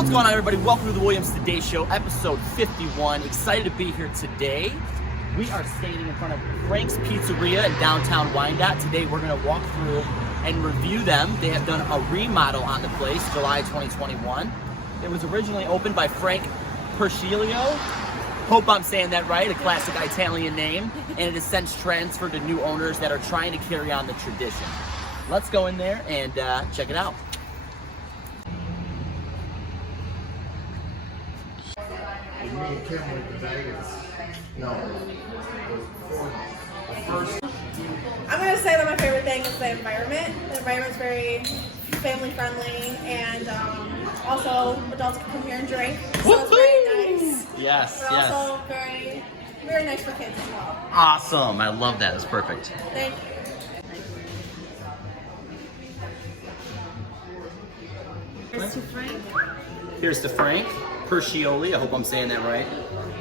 What's going on, everybody? Welcome to the Williams Today Show, episode 51. Excited to be here today. We are standing in front of Frank's Pizzeria in downtown Wyandotte. Today we're going to walk through and review them. They have done a remodel on the place, July 2021. It was originally opened by Frank Persciolli. Hope I'm saying that right, a classic Italian name. And it has since transferred to new owners that are trying to carry on the tradition. Let's go in there and check it out. I'm going to say that my favorite thing is the environment. The environment's very family friendly, and also adults can come here and drink. So it's very nice. Yes, but yes. also very nice for kids as well. Awesome. I love that. It's perfect. Thank you. Here's to Frank. Here's to Frank Persciolli. I hope I'm saying that right.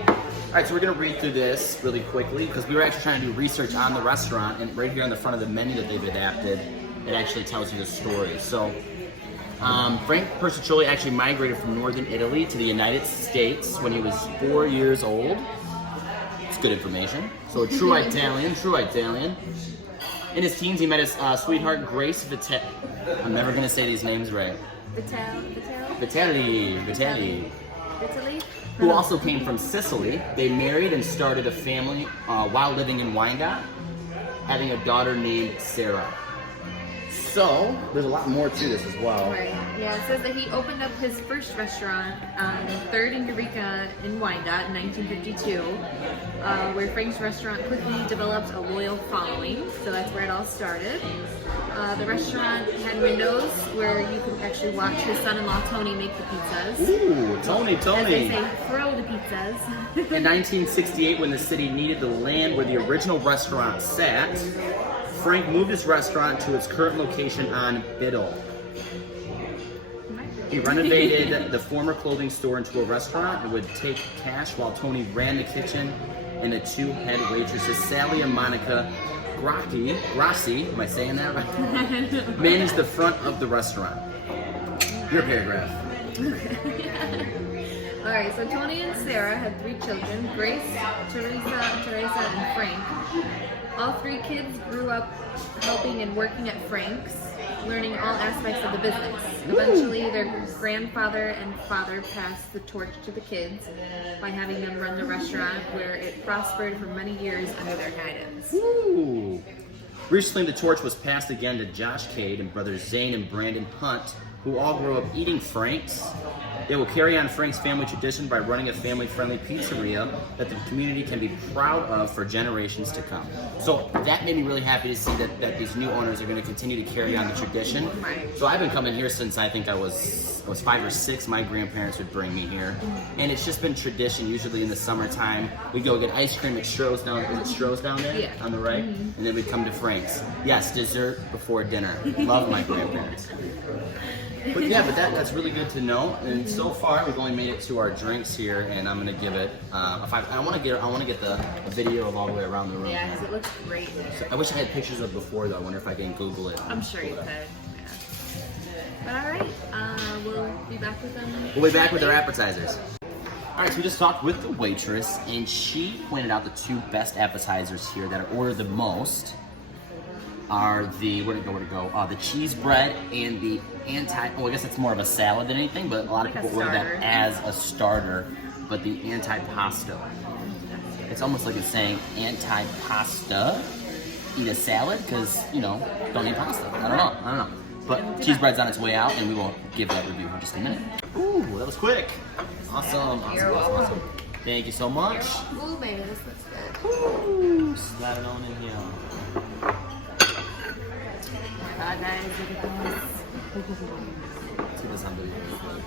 All right, so we're gonna read through this really quickly because we were actually trying to do research on the restaurant, and right here on the front of the menu that they've adapted, it actually tells you the story. So, Frank Persciolli actually migrated from northern Italy to the United States when he was 4 years old. It's good information. So a true Italian. In his teens, he met his sweetheart, Grace Vitelli. I'm never gonna say these names right. Vitelli. Who also came from Sicily. They married and started a family while living in Wyandotte, having a daughter named Sarah. So, there's a lot more to this as well. Right. Yeah, it says that he opened up his first restaurant on 3rd and Eureka in Wyandotte in 1952, where Frank's restaurant quickly developed a loyal following, so that's where it all started. The restaurant had windows where you could actually watch his son-in-law Tony make the pizzas. Ooh, Tony. As they say, throw the pizzas. In 1968, when the city needed the land where the original restaurant sat, Frank moved his restaurant to its current location on Biddle. He renovated the former clothing store into a restaurant and would take cash while Tony ran the kitchen, and the two head waitresses, Sally and Monica Grassi, am I saying that right? Managed the front of the restaurant. Your paragraph. Alright, so Tony and Sarah had 3 children, Grace, Teresa, and Frank. All 3 kids grew up helping and working at Frank's, learning all aspects of the business. Eventually, their grandfather and father passed the torch to the kids by having them run the restaurant, where it prospered for many years under their guidance. Ooh. Recently, the torch was passed again to Josh Cade and brothers Zane and Brandon Hunt, who all grew up eating Frank's. They will carry on Frank's family tradition by running a family-friendly pizzeria that the community can be proud of for generations to come. So that made me really happy to see that these new owners are going to continue to carry on the tradition. Right. So I've been coming here since I think I was 5 or 6. My grandparents would bring me here, and it's just been tradition. Usually in the summertime, we go get ice cream at Stroh's down. Is it Stroh's down there? Yeah. On the right, and then we come to Frank's. Yes, dessert before dinner. Love my grandparents. But yeah, that's really good to know. And so far, we've only made it to our drinks here, and I'm gonna give it a 5. I want to get the video of all the way around the room. Yeah, because it looks great. So I wish I had pictures of before though. I wonder if I can Google it. I'm sure you could. Yeah. But alright, we'll be back with them. We'll be back with our appetizers. All right, so we just talked with the waitress, and she pointed out the 2 best appetizers here that are ordered the most are the the cheese bread and the I guess it's more of a salad than anything, but a lot of people order that as a starter, but the antipasto. It's almost like it's saying antipasta, eat a salad, because, don't eat pasta. I don't know. But cheese bread's on its way out, and we will give that review in just a minute. Ooh, that was quick. Awesome. Thank you so much. Ooh, baby, this looks good. Ooh, slide it on in here. Guys, look at this. See this unbelievable.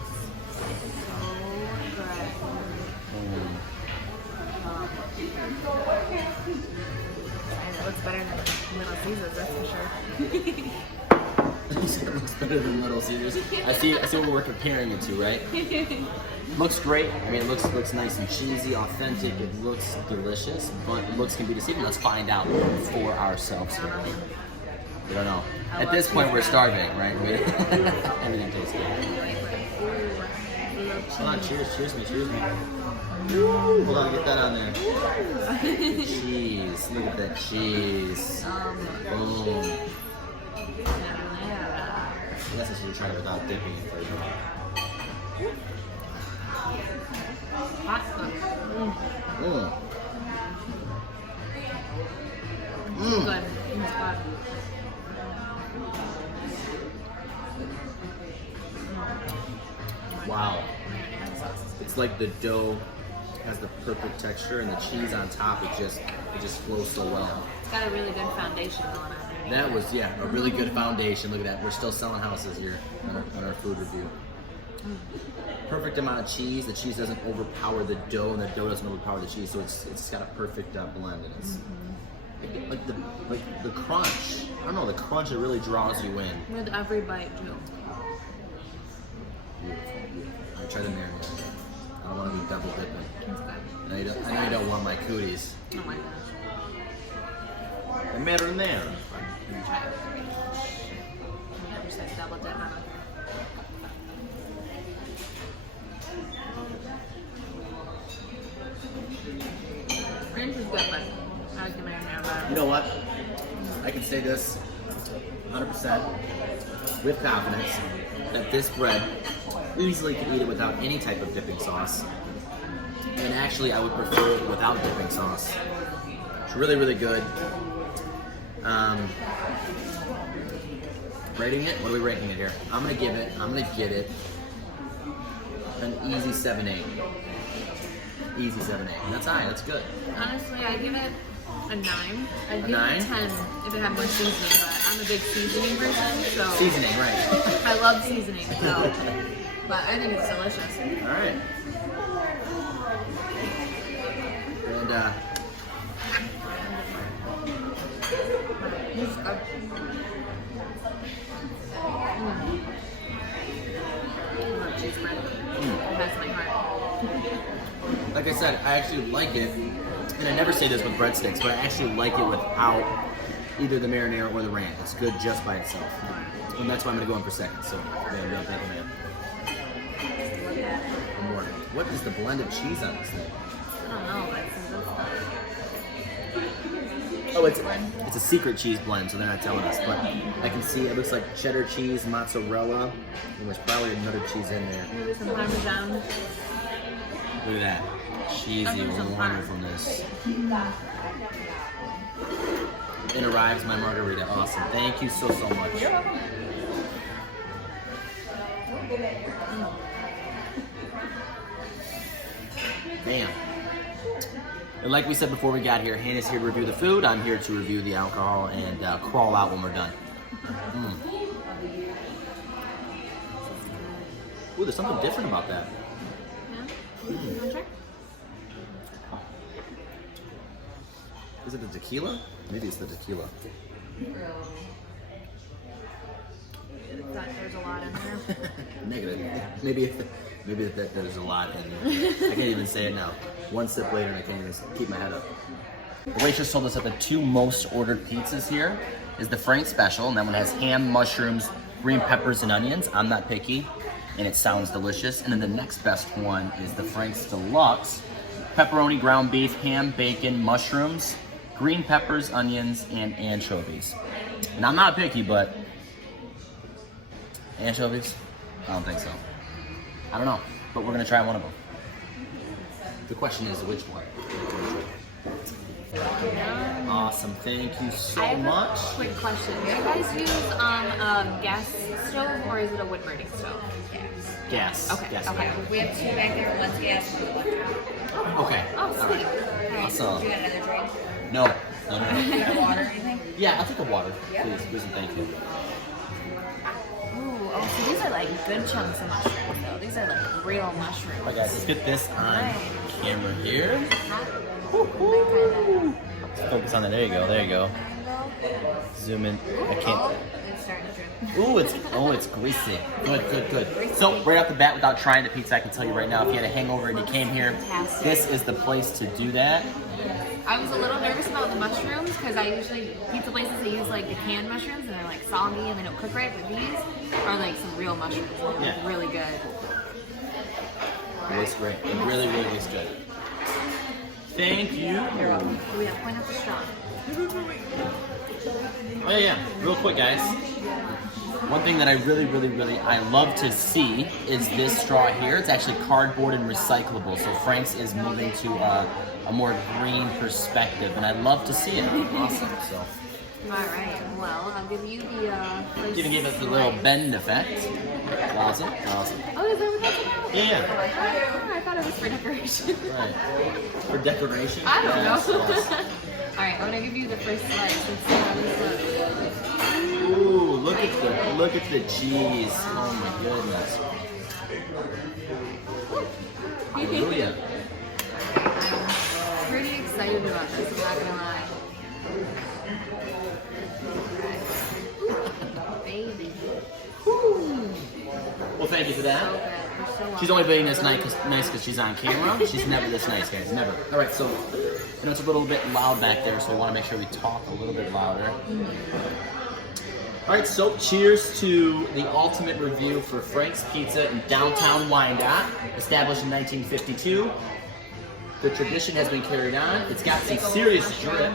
It looks better than Little Caesars, that's for sure. You said it looks better than Little Caesars. I see what we're comparing it to, right? Looks great. I mean, it looks nice and cheesy, authentic. It looks delicious, but looks can be deceiving. Let's find out for ourselves here. We don't know. At this point, we're starving, right? Everything tastes good. Hold on, cheers me. Ooh, hold on, get that on there. Cheese, look at that cheese. Boom. I guess I should try it without dipping it first. Hot. Good. It's hot. Wow. It's like the dough has the perfect texture and the cheese on top, it just flows so well. It's got a really good foundation going on there. That was, yeah, a really good foundation. Look at that. We're still selling houses here on our food review. Perfect amount of cheese. The cheese doesn't overpower the dough, and the dough doesn't overpower the cheese, so it's got a perfect blend. And it's like the crunch. I don't know, the crunch, it really draws you in. With every bite, too. I try to marinate. I don't want to be double dipping. It's good. I know you don't want my cooties. Oh my gosh. I marinate. Let me try it. Never said double dip on it. Ranch is good, but I like the marinara better. You know what? I can say this 100% with confidence that this bread easily can eat it without any type of dipping sauce. And actually, I would prefer it without dipping sauce. It's really, really good. Rating it? What are we ranking it here? I'm gonna get it an easy 7-8. Easy 7-8. That's high. That's good. Honestly, I give it a 9. I'd give 9? it a 10 if it had more seasoning, but I'm a big seasoning person, so Seasoning, right? I love seasoning, so but I think it's delicious. All right. And It's good. I love cheese bread. It has my heart. like I said, I actually like it, and I never say this with breadsticks, but I actually like it without either the marinara or the ranch. It's good just by itself, and that's why I'm gonna go in for second. So, yeah, thank you, man. More. What is the blend of cheese on this thing? I don't know, but Oh, it's a secret cheese blend, so they're not telling us. But I can see it looks like cheddar cheese, mozzarella, and there's probably another cheese in there. maybe some Parmesan. Look at that. Cheesy Definitely some wonderfulness. And arrives my margarita. Awesome. Thank you so much. You're welcome. Man. And like we said before we got here, Hannah's here to review the food. I'm here to review the alcohol and crawl out when we're done. Ooh, there's something different about that. Yeah? You want to try? Is it the tequila? Maybe it's the tequila. There's a lot in there. Negative. Maybe that there's a lot in there. I can't even say it now. One sip later and I can't even keep my head up. The waitress told us that the 2 most ordered pizzas here is the Frank Special, and that one has ham, mushrooms, green peppers, and onions. I'm not picky, and it sounds delicious. And then the next best one is the Frank's Deluxe. Pepperoni, ground beef, ham, bacon, mushrooms, green peppers, onions, and anchovies. And I'm not picky, but anchovies? I don't think so. I don't know, but we're gonna try one of them. The question is, which one? Awesome, thank you so I have much. a quick question. Do you guys use a gas stove or is it a wood burning stove? Gas. Okay. Gas. Okay. We have 2 back there, one's gas, and one's electric. Okay. Oh, sweet. Okay. Awesome. You got another drink? No. Water or anything? Yeah, I'll take a water. Yeah. Please and thank you. Ooh, oh, so these are like good chunks of mushrooms though. These are like real mushrooms. All right, guys, let's get this on Nice. camera here. Woo-hoo. Let's focus on that. There you go. There you go. Zoom in. I can't. Oh, it's starting to drip. Ooh, it's greasy. Good. So right off the bat, without trying the pizza, I can tell you right now, if you had a hangover and you came here, Fantastic. this is the place to do that. I was a little nervous about the mushrooms because I usually, pizza places, they use like the canned mushrooms and they're like soggy and they don't cook right, but these are like some real mushrooms and they look Yeah. really good. tastes great. It really, really tastes good. Thank you. Oh yeah, point out the straw. Oh yeah, real quick, guys. One thing that I really I love to see is this straw here. It's actually cardboard and recyclable. So Frank's is moving to a more green perspective, and I love to see it. Awesome. So. All right. Well, I'll give you the first. Gonna give us the little bend effect. Awesome. Awesome. Oh, is that what that's about? Yeah. Oh, I thought it was for decoration. Right. For decoration. I don't Yes, know. yes. All right, I'm gonna give you the first slice and see how this looks. Ooh, look at the cheese. Oh my goodness. Hallelujah. I'm pretty excited about this, I'm not gonna lie. Baby. Well, thank you for So that. good. You're so She's only being this nice because she's on camera. She's never this nice, guys. Never. All right, so I know it's a little bit loud back there, so we want to make sure we talk a little bit louder. All right, so cheers to the ultimate review for Frank's Pizza in downtown Wyandotte, established in 1952. The tradition has been carried on. It's got some serious drip.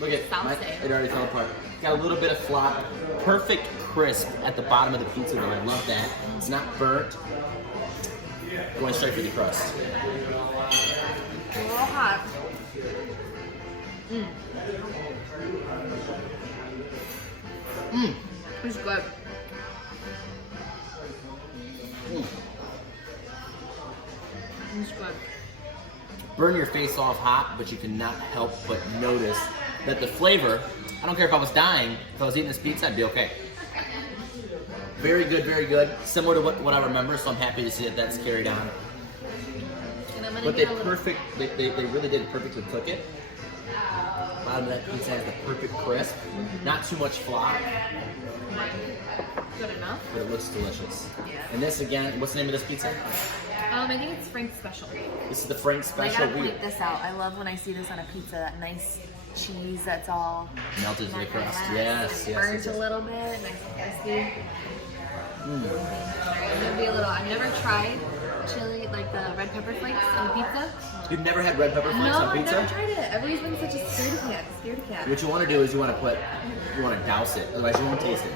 Look at it already fell apart. Got a little bit of flop. Perfect crisp at the bottom of the pizza though. I love that. It's not burnt. Going straight for the crust. a little hot. It's good. It's good. Burn your face off hot, but you cannot help but notice that the flavor, I don't care if I was dying, if I was eating this pizza, I'd be okay. Very good, very good. Similar to what I remember, so I'm happy to see that that's carried on. And I'm gonna But they get a little... really did perfectly cook it. Bottom of that pizza has the perfect crisp. Not too much flop, Good enough. but it looks delicious. Yeah. And this again, what's the name of this pizza? I think it's Frank's Special. This is the Frank I Special. gotta point this out. I love when I see this on a pizza, that nice cheese that's all Melted to the crust. nice, Yes, yes. burnt yes. a little bit, nice and crispy. Alright, I'm gonna be a little. I've never tried chili, like the red pepper flakes on pizza. You've never had red pepper flakes No, on I've pizza? never tried it. Everybody's been such a scaredy cat. Scaredy cat. What you want to do is you want to douse it, otherwise you won't taste it.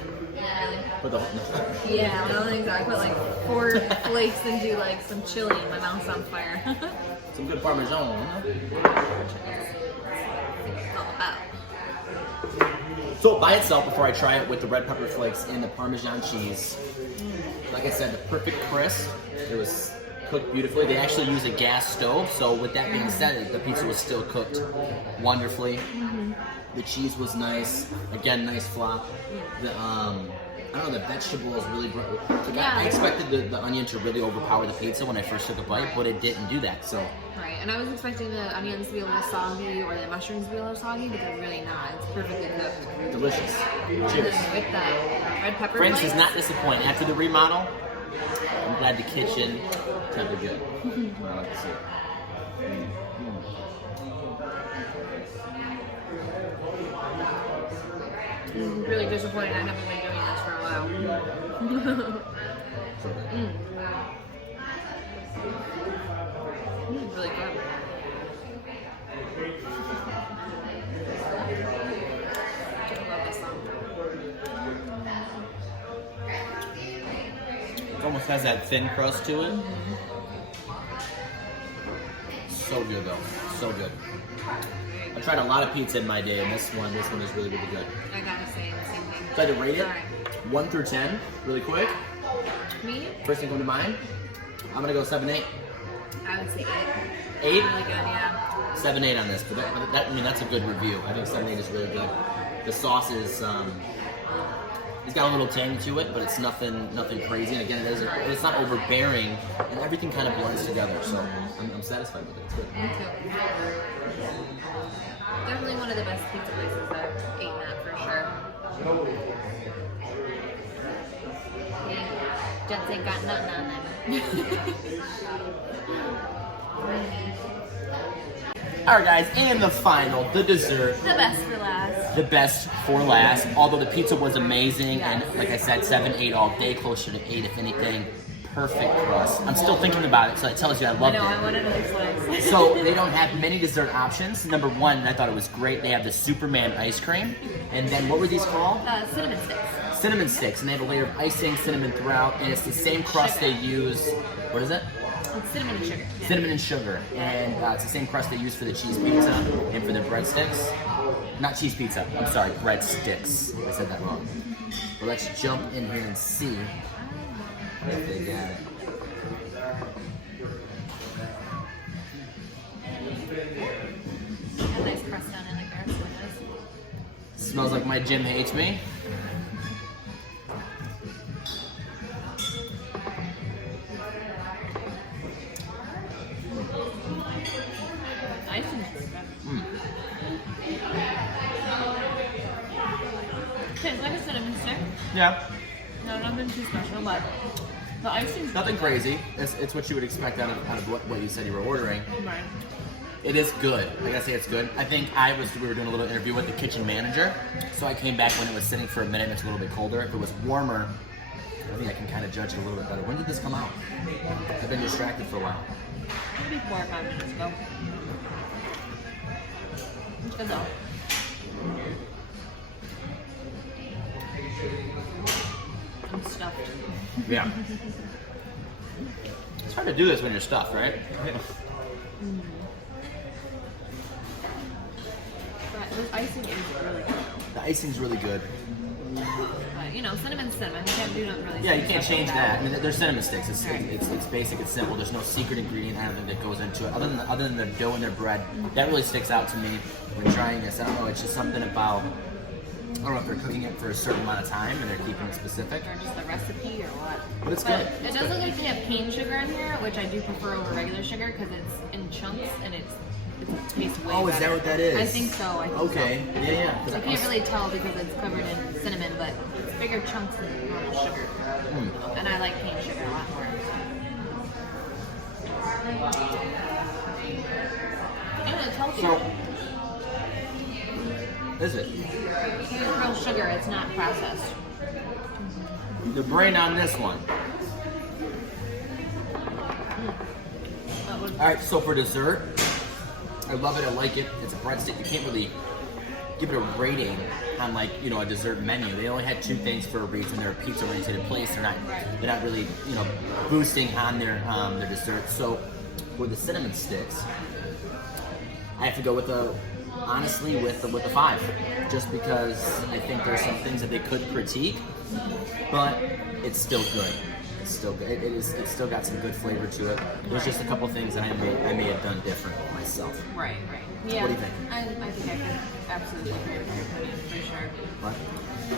Put the whole, Yeah, one of the things I put like 4 flakes and do like some chili and my mouth's on fire. some good Parmesan. Huh? All about. So by itself, before I try it with the red pepper flakes and the Parmesan cheese, like I said, the perfect crisp. It was cooked beautifully. They actually use a gas stove, so with that being said, the pizza was still cooked wonderfully. The cheese was nice. Again, nice flop. The I don't know, the vegetables really brought. Yeah. I expected the onion to really overpower the pizza when I first took a bite, but it didn't do that. So Right, and I was expecting the onions to be a little soggy or the mushrooms to be a little soggy, but they're really not. It's perfectly cooked. delicious. And Cheers. then with the red pepper Friends flakes, does not disappoint. After the remodel, I'm glad the kitchen tempted good. I like to see it. I'm really disappointed. I haven't been doing this for a while. It's really good. I love this song. It almost has that thin crust to it. So good though, so good. I tried a lot of pizza in my day, and this one is really, really good. I gotta say the same thing. Try to rate it, Alright. 1 through 10, really quick. Me, First thing come to mind, I'm gonna go 7-8. I would say 8. 8? Really good, yeah. 7-8 on this, but that's a good review. I think 7-8 is really good. The sauce is, it's got a little tang to it, but it's nothing crazy. And again, it's not overbearing, and everything kind of blends together. So I'm satisfied with it. It's good. Me too. Definitely one of the best pizza places I've eaten at for sure. Yeah, Jets ain't got nothing on them. All right, guys, and the final, the dessert. The best for last. The best for last. Although the pizza was amazing, and like I said, 7-8 all day, closer to 8 if anything. perfect crust. I'm still thinking about it, so that tells you I I loved know, I it. want to know which one. So they don't have many dessert options. Number one, and I thought it was great, they have the Superman ice cream. And then what were these called? Cinnamon sticks. Cinnamon sticks, and they have a layer of icing, cinnamon throughout, and it's the same crust they use. What is it? It's cinnamon and sugar. Yeah. Cinnamon and sugar, and it's the same crust they use for the cheese pizza and for the breadsticks. Not cheese pizza, I'm sorry, breadsticks. I said that wrong. But let's jump in here and see if they got it. A nice crust down in there. So nice. Smells like my gym hates me. Icing is good. Tastes like a cinnamon stick. Yeah, No, nothing too special, but the icing's nothing crazy. It's what you would expect out of what you said you were ordering. right. It is good. I gotta say it's good. I think we were doing a little interview with the kitchen manager, so I came back when it was sitting for a minute and it's a little bit colder. If it was warmer, I think I can kind of judge it a little bit better. When did this come out? I've been distracted for a while. Maybe 4 or 5 minutes ago. It's good though. I'm stuffed. Yeah. It's hard to do this when you're stuffed, right? But the icing is really good. The icing's really good. But, you know, cinnamon's cinnamon. You can't do nothing really. Yeah, you can't special change with that. I mean, they're cinnamon sticks. It's basic. It's simple. There's no secret ingredient I don't think that goes into it. Other than the dough in their bread, that really sticks out to me when trying this. I don't know. It's just something about. I don't know if they're cooking it for a certain amount of time and they're keeping it specific. Or just the recipe or what. But it's But good. it does look like they have cane sugar in here, which I do prefer over regular sugar because it's in chunks and it tastes way better. Oh, is that what that is? I think so. I think Okay. So. Yeah. So you can't really tell because it's covered in cinnamon, but it's bigger chunks than normal sugar. And I like cane sugar a lot more. And it's healthier. So, is it? It's real sugar. It's not processed. The brain on this one. That was All right. So for dessert, I love it. I like it. It's a breadstick. You can't really give it a rating on a dessert menu. They only had 2 things for a reason. They're a pizza-oriented place. They're not really boosting on their dessert. So with the cinnamon sticks, I have to go with the 5, just because I think there's some things that they could critique, but it's still good. It's still good. It's still got some good flavor to it. There's just a couple things that I may have done different myself. right. Yeah. What do you think? I think I can absolutely agree with your opinion for sure. What?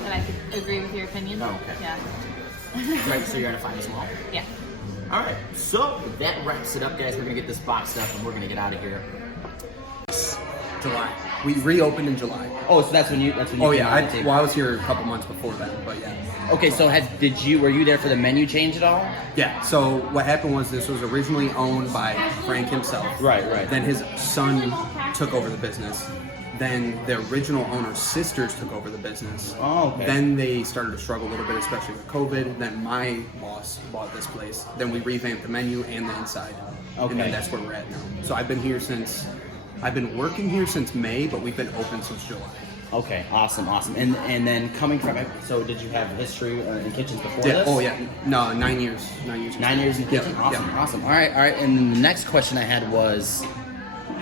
That I could agree with your opinion. Oh, okay. Yeah. Right, so you're at a 5 as well? Yeah. All right, so that wraps it up, guys. We're gonna get this boxed up and we're gonna get out of here. July. We reopened in July. Oh, so that's when you. Oh came yeah, out of the table. I was here a couple months before that, but yeah. Okay, so were you there for the menu change at all? Yeah, so what happened was this was originally owned by Frank himself. Right. Then his son took over the business. Then the original owner's sisters took over the business. Oh, okay. Then they started to struggle a little bit, especially with COVID. Then my boss bought this place. Then we revamped the menu and the inside. Okay. And then that's where we're at now. So I've been working here since May, but we've been open since July. Okay, awesome. And then coming from it, so did you have history in kitchens before Yeah. this? Oh yeah. No, 9 years. 9 years. 9 years in kitchen. Yeah, Awesome, yeah. awesome. All right. And then the next question I had was,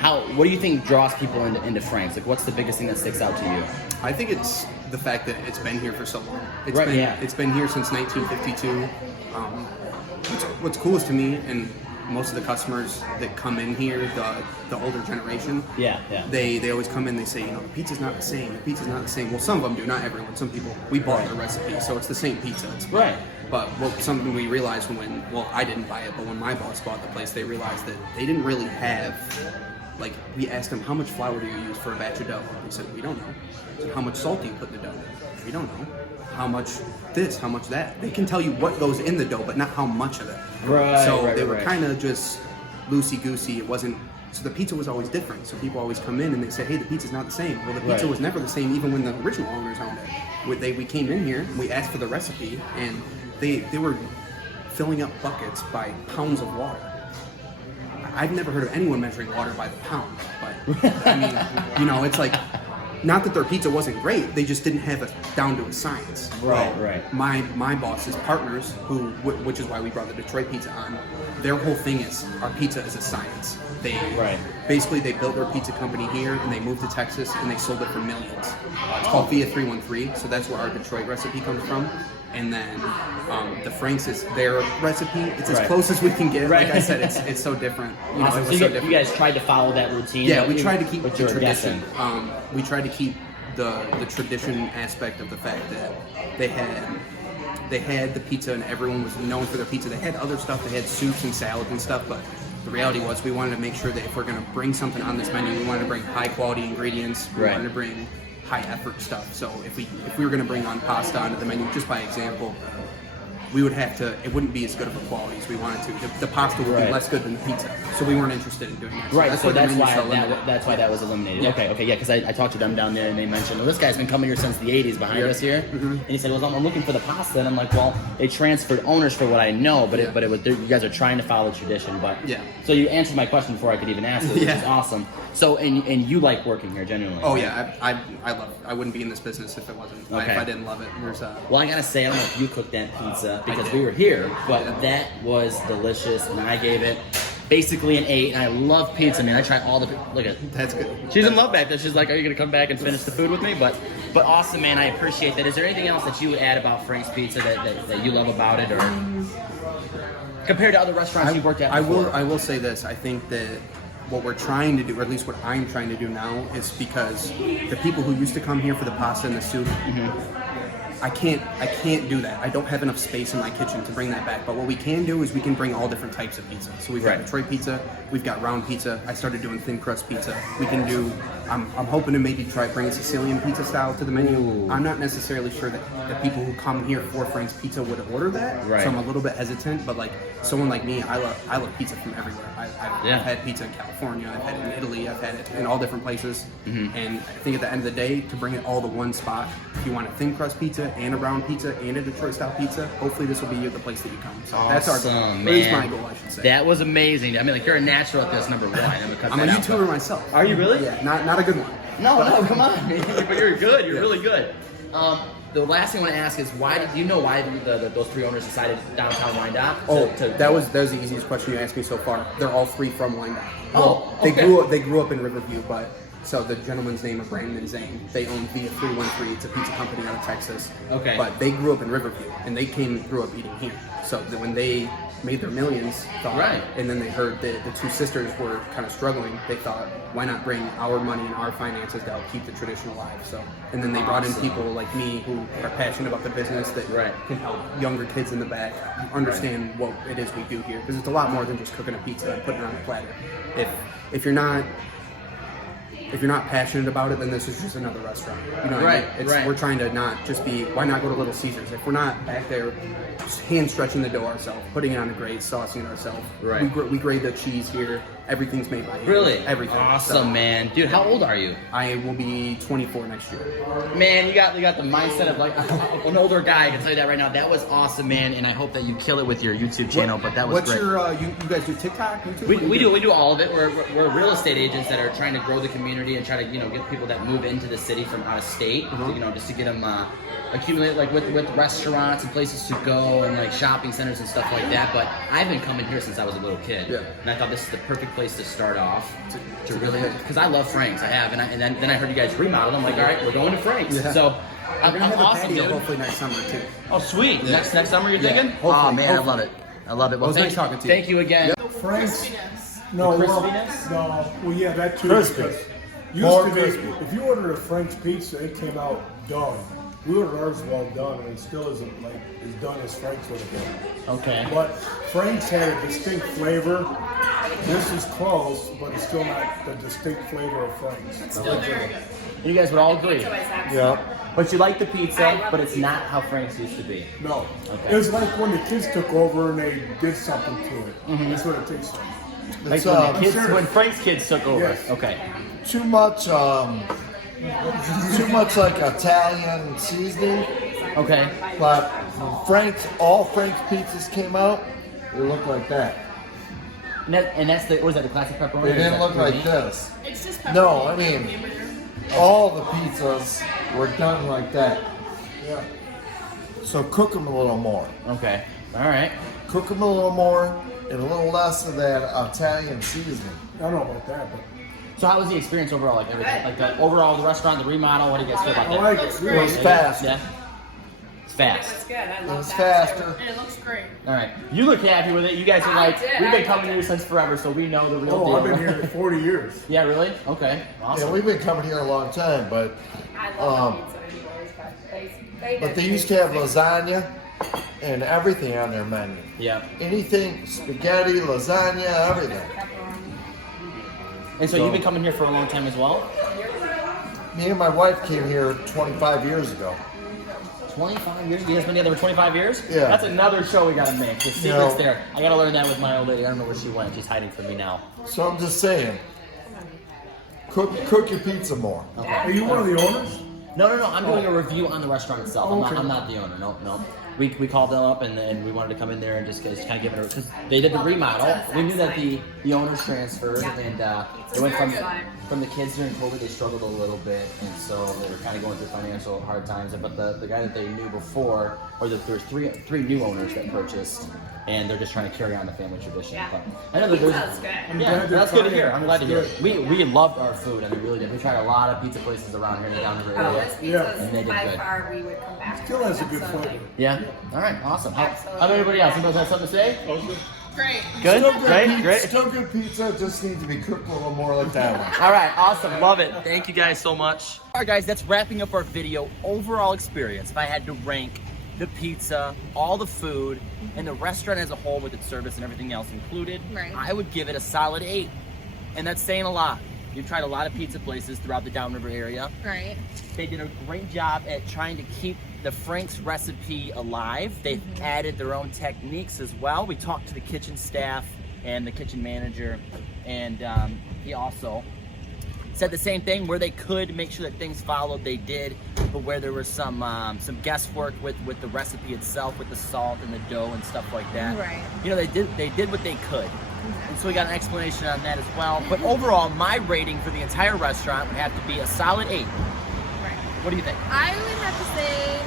what do you think draws people into Frank's? Like, what's the biggest thing that sticks out to you? I think it's the fact that it's been here for so long. Right, It's been here since 1952. What's coolest to me, and most of the customers that come in here, the older generation, Yeah. they always come in, they say, the pizza's not the same. The pizza's not the same. Well, some of them do, not everyone. Some people, we bought the recipe, so it's the same pizza. It's fine. Right. But something we realized I didn't buy it, but when my boss bought the place, they realized that they didn't really have, we asked them, how much flour do you use for a batch of dough? They said, we don't know. So how much salt do you put in the dough? We don't know. How much this, how much that? They can tell you what goes in the dough, but not how much of it. Right, So right, they were right. kind of just loosey-goosey. It wasn't, so the pizza was always different. So people always come in and they say, hey, the pizza's not the same. Well, the pizza Right. was never the same even when the original owners owned it. We came in here, we asked for the recipe, and they were filling up buckets by pounds of water. I've never heard of anyone measuring water by the pound, but I mean, you know, it's like, not that their pizza wasn't great, they just didn't have it down to a science. Right. My boss's partners, which is why we brought the Detroit pizza on, their whole thing is our pizza is a science. Basically they built their pizza company here and they moved to Texas and they sold it for millions. It's called Via 313, so that's where our Detroit recipe comes from. And then the Frank's is their recipe. It's as close as we can get. Right. Like I said, it's so different. You know, Awesome. it was So so different. you guys tried to follow that routine? Yeah, we tried to keep the what you were tradition. guessing. We tried to keep the tradition aspect of the fact that they had the pizza and everyone was known for their pizza. They had other stuff. They had soups and salads and stuff, but the reality was we wanted to make sure that if we're going to bring something on this menu, we wanted to bring high quality ingredients. We wanted to bring high effort stuff. So if we were going to bring on pasta onto the menu, just by example, we would have to, it wouldn't be as good of a quality as we wanted to. The pasta would be less good than the pizza. So we weren't interested in doing that. So Right, so the that's menu's why so limited. that's why that was eliminated. Yeah. Okay, yeah, because I talked to them down there and they mentioned, well, this guy's been coming here since the 80s behind us here. Mm-hmm. And he said, well, I'm looking for the pasta. And I'm like, well, they transferred owners for what I know, but it was, you guys are trying to follow tradition. But so you answered my question before I could even ask it, which is awesome. So, and you like working here, genuinely? Oh yeah, I love it. I wouldn't be in this business if it wasn't. If I didn't love it. Well, I gotta say, I don't know if you cooked that pizza because we were here, but that was delicious, and I gave it basically an 8. And I love pizza, man. I try all the look at That's good. She's in love back there. She's like, "Are you gonna come back and finish the food with me?" But awesome, man. I appreciate that. Is there anything else that you would add about Frank's Pizza that you love about it, or compared to other restaurants you've worked at before? I will say this. I think that what we're trying to do, or at least what I'm trying to do now, is because the people who used to come here for the pasta and the soup, I can't do that. I don't have enough space in my kitchen to bring that back. But what we can do is we can bring all different types of pizza. So we've got Detroit pizza, we've got round pizza. I started doing thin crust pizza. We can do. I'm hoping to maybe try bring a Sicilian pizza style to the menu. Ooh. I'm not necessarily sure that the people who come here for Frank's Pizza would order that. So I'm a little bit hesitant. But like someone like me, I love pizza from everywhere. I've had pizza in California. I've had it in Italy. I've had it in all different places. And I think at the end of the day, to bring it all to one spot, if you want a thin crust pizza and a round pizza and a Detroit style pizza, hopefully this will be the place that you come. So that's our goal. Man. That is my goal, I should say. That was amazing. I mean, like, you're a natural at this, number one. I'm a YouTuber myself. Are you really? Yeah, not a good one. No, come on. But you're good. You're really good. The last thing I want to ask is why those three owners decided downtown Wyandotte? That was the easiest question you asked me so far. They're all three from Wyandotte. Okay. They grew up in Riverview, but so the gentleman's name is Brandon and Zane. They own Via 313. It's a pizza company out of Texas. Okay. But they grew up in Riverview, and they grew up eating here. So when they made their millions, and then they heard that the two sisters were kind of struggling, they thought, why not bring our money and our finances to help keep the tradition alive? So, and then they brought in people like me who are passionate about the business that can help younger kids in the back understand what it is we do here, because it's a lot more than just cooking a pizza and putting it on a platter. If you're not passionate about it, then this is just another restaurant. You know what I mean? We're trying to not just be, why not go to Little Caesars? If we're not back there just hand stretching the dough ourselves, putting it on a grate, saucing it ourselves. We grade the cheese here. Everything's made by hand. Really? Everything. Awesome, man. Dude, how old are you? I will be 24 next year. Man, you got the mindset of like an older guy. I can tell you that right now. That was awesome, man, and I hope that you kill it with your YouTube channel. But that was great. What's your, you guys do TikTok, YouTube? We do all of it. We're real estate agents that are trying to grow the community and try to get people that move into the city from out of state. Just to get them accumulate like with restaurants and places to go and like shopping centers and stuff like that. But I've been coming here since I was a little kid, and I thought this is the perfect place to start off to really, because I love Frank's. I have, and then I heard you guys remodel. I'm like, all right, we're going to Frank's. So we're gonna have awesome, a patio dude. hopefully next summer too. Oh, sweet. Next summer you're thinking? Oh man, I love it. I love it. Well, nice talking to you. Thank you again. Frank's. No, crispiness? well, yeah, that too. Crispy. Used to be, if you ordered a Frank's pizza, it came out done. We ordered ours well done, and it still isn't like as done as Frank's would have been. Okay. But Frank's had a distinct flavor. This is close, but it's still not the distinct flavor of Frank's. It's still very good. You guys would all agree. Yeah. But you like the pizza, but it's not how Frank's used to be. No. Okay. It was like when the kids took over and they did something to it. That's what it tastes like. Like when Frank's kids took over. Yes. Okay. Too much like Italian seasoning, Okay. but all Frank's pizzas came out, they looked like that. And that's the, what is that, the classic pepperoni? They didn't look like this. It's just No, I mean, all the pizzas were done like that. Yeah. So cook them a little more. Okay, all right. Cook them a little more and a little less of that Italian seasoning. I don't know about that, but So how was the experience overall? Like everything, like the overall the restaurant, the remodel. What do you guys feel about I that? like Looks it. It was fast. Yeah, it's fast. It's good. I It love was that. faster. And it looks great. All right, you look happy with it. You guys are I like, did. we've been I coming did. here since forever, so we know the real Oh, deal. I've been here 40 years. Yeah, really? Okay, Yeah, awesome. we've been coming here a long time, but I love the pizza anyways, but they used to have lasagna and everything on their menu. Yeah. Anything, spaghetti, lasagna, everything. And so you've been coming here for a long time as well? Me and my wife came here 25 years ago. 25 years? You guys been together for 25 years? Yeah. That's another show we gotta make. The secret's No. there. I gotta learn that with my old lady. I don't know where she went. She's hiding from me now. So I'm just saying, cook your pizza more. Are you one of the owners? No. I'm doing a review on the restaurant itself. Okay. I'm not the owner. No. We called them up and we wanted to come in there and just kind of give it a, because they did the remodel. We knew that the owners transferred and it went from the kids during COVID. They struggled a little bit and so they were kind of going through financial hard times. But the guy that they knew before, or there's three new owners that purchased, and they're just trying to carry on the family tradition. Yeah. But I know that there's. Sounds good. Yeah, glad they're that's good to trying hear. it. I'm glad to It's hear. good. We loved our food. I mean, we really did. We tried a lot of pizza places around here in the downriver Oh, area. this Yeah. pizza's And they did by good. far we would come back. Still has a good Absolutely. flavor. Yeah. All right. Awesome. How Absolutely. about everybody else? Anybody have something to say? Great. Good. Still good Great. pizza, Great. Still good pizza, just needs to be cooked a little more like that one. All right. Awesome. Love it. Thank you guys so much. All right, guys. That's wrapping up our video. Overall experience. If I had to rank the pizza, all the food, and the restaurant as a whole with its service and everything else included, Right. I would give it a solid 8. And that's saying a lot. You've tried a lot of pizza places throughout the downriver area. Right. They did a great job at trying to keep the Frank's recipe alive. They've added their own techniques as well. We talked to the kitchen staff and the kitchen manager, and he also said the same thing. Where they could make sure that things followed, they did, but where there was some guesswork with the recipe itself, with the salt and the dough and stuff like that. Right. You know, they did what they could. And so we got an explanation on that as well. But overall, my rating for the entire restaurant would have to be a solid 8. Right. What do you think? I would have to say,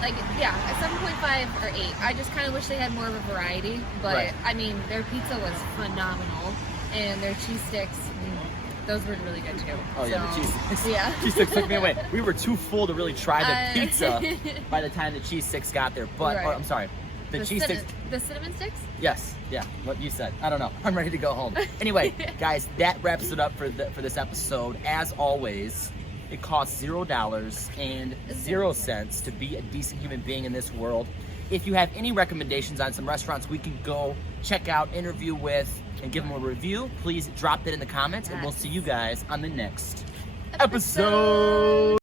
like, yeah, a 7.5 or 8. I just kind of wish they had more of a variety, but Right. I mean, their pizza was phenomenal, and their cheese sticks, those were really good too. Oh yeah, the So, cheese sticks. Yeah. Cheese sticks took me away. We were too full to really try the Uh, pizza by the time the cheese sticks got there. But Right. oh, I'm sorry, the cheese sticks. The cinnamon sticks? Yes, yeah, what you said. I don't know. I'm ready to go home. Anyway, guys, that wraps it up for this episode. As always, it costs $0 to be a decent human being in this world. If you have any recommendations on some restaurants we can go check out, interview with, and give them a review, please drop that in the comments, and we'll see you guys on the next episode.